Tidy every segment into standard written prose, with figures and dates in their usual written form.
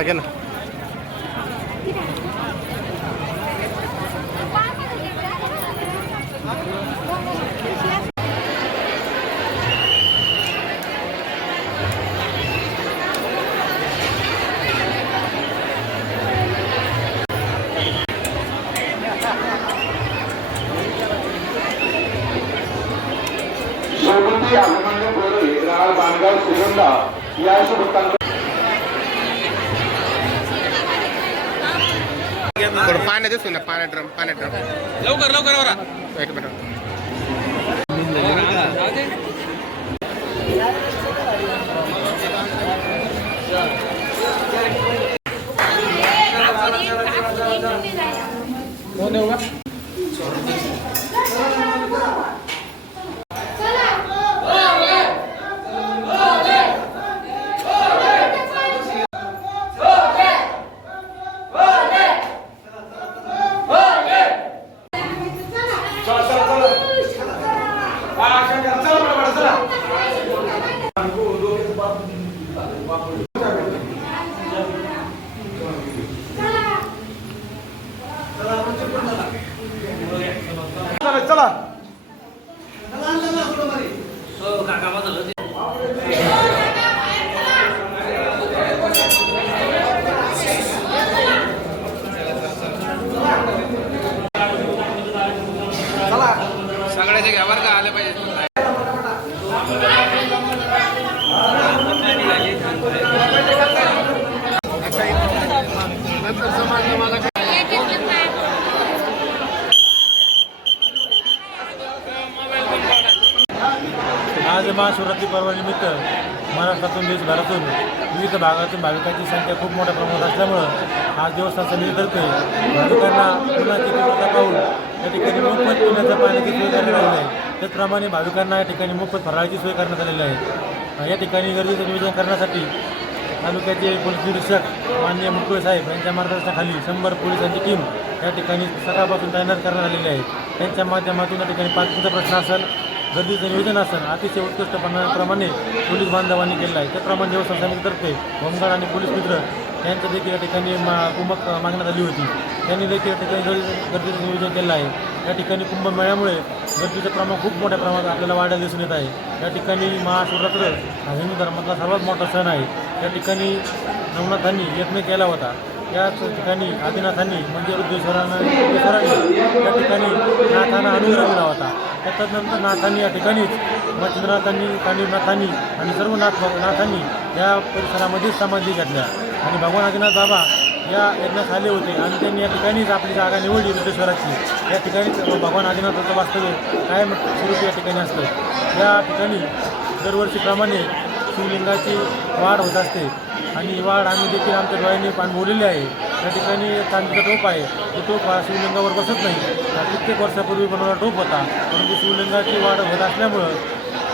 आगे ना सोबती अभिमन्यू गोरे राळ बांधगाव सुगंधा या शुभकामना पाण्यात दिसतो ना पाण्यात ड्रम लवकर लवकर वरा एक मिनिट चला सगळ्याचे घ्यावर का आले पाहिजे आज महाशिवरात्री पर्वानिमित्त महाराष्ट्रातून देशभरातून विविध भागातून भाविकांची संख्या खूप मोठ्या प्रमाणात असल्यामुळं आज देवस्थान समितीतर्फे भाविकांना उन्हाची तीव्रता पाहून या ठिकाणी मोफत पिण्याच्या पाण्याची सोय करण्यात आलेली आहे. त्याचप्रमाणे भाविकांना या ठिकाणी मोफत फराळाची सोय करण्यात आलेली आहे. या ठिकाणी गर्दीचं नियोजन करण्यासाठी तालुक्याचे पोलीस निरीक्षक माननीय मुटकुळे साहेब यांच्या मार्गदर्शनाखाली 100 पोलिसांची टीम या ठिकाणी सकाळपासून तैनात करण्यात आलेली आहे. त्यांच्या माध्यमातून या ठिकाणी पार्किंगचा प्रश्न असेल, गर्दीचं नियोजन असेल, अतिशय उत्कृष्टपणाप्रमाणे पोलीस बांधवांनी केलं आहे. त्याप्रमाणे देवस्थान समितीतर्फे होमगार्ड आणि पोलीस मित्र यांच्या देखील या ठिकाणी कुमक मागण्यात आली होती. त्यांनी देखील या ठिकाणी गर्दीचं नियोजन केलं आहे. या ठिकाणी कुंभमेळ्यामुळे गर्दीचं प्रमाण खूप मोठ्या प्रमाणात आपल्याला वाढायला दिसून येत आहे. या ठिकाणी महाशिवरात्र हा हिंदू धर्मातला सर्वात मोठा सण आहे. या ठिकाणी नवनाथांनी यज्ञ केला होता. याच ठिकाणी आदिनाथांनी म्हणजे रुद्रेश्वरांनी या ठिकाणी नाथांना अनुग्रह दिला होता. त्याच्यानंतर नाथांनी या ठिकाणीच मच्छिंद्रनाथांनी, कांडीवनाथांनी आणि सर्व नाथांनी या परिसरामध्ये समाधी घेतल्या आणि भगवान आदिनाथ बाबा या यज्ञात आले होते आणि त्यांनी या ठिकाणीच आपली जागा निवडली रुद्रेश्वराची. या ठिकाणीच भगवान आदिनाथाचं वास्तव्य कायम स्वरूपी या ठिकाणी असतं. या ठिकाणी दरवर्षीप्रमाणे शिवलिंगाची वाढ होत असते आणि ही वाढ आम्ही देखील आमच्या डोळ्यांनी अनुभवलेली आहे. या ठिकाणी चांदीचा टोप आहे. तो टोप हा शिवलिंगावर बसत नाही. कित्येक वर्षापूर्वी बनवलेला टोप होता, परंतु शिवलिंगाची वाढ होत असल्यामुळं,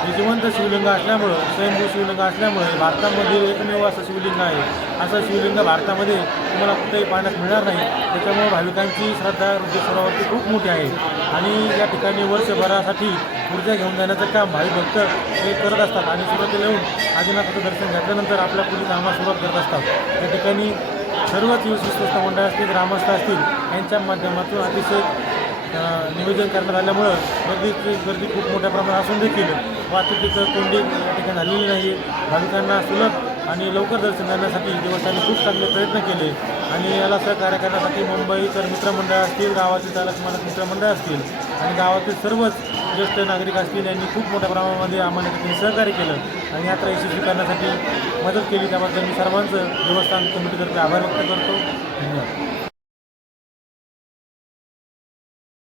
हे जिवंत शिवलिंग असल्यामुळं, स्वयंभू शिवलिंग असल्यामुळे भारतामध्ये एकमेव असं शिवलिंग आहे. असं शिवलिंग भारतामध्ये तुम्हाला कुठेही पाहण्यास मिळणार नाही. त्याच्यामुळे भाविकांची श्रद्धा रुद्रेश्वरावरती खूप मोठी आहे आणि या ठिकाणी वर्षभरासाठी ऊर्जा घेऊन जाण्याचं काम भाविक भक्त हे करत असतात आणि सुरुवातीला येऊन आदिनाथाचं दर्शन घेतल्यानंतर आपल्या पुढील कामाला सुरुवात करत असतात. या ठिकाणी सर्वच विश्वस्त मंडळ असतील, ग्रामस्थ असतील यांच्या माध्यमातून अतिशय नियोजन करण्यात आल्यामुळं गर्दी खूप मोठ्या प्रमाणात असून देखील वाहतुकीचं कोंडी या ठिकाणी झालेली नाही. भाविकांना सुलभ आणि लवकर दर्शन करण्यासाठी देवस्थानाने खूप चांगले प्रयत्न केले आणि याला सहकार्य करण्यासाठी मुंबईकर मित्रमंडळ असतील, गावातील चालक मालक मित्रमंडळ असतील आणि गावातील सर्वच ज्येष्ठ नागरिक असतील यांनी खूप मोठ्या प्रमाणामध्ये आम्हाला त्यांनी सहकार्य केलं आणि यात्रा यशस्वी करण्यासाठी मदत केली. त्याबद्दल मी सर्वांचं देवस्थान कमिटीतर्फे आभार व्यक्त करतो. धन्यवाद.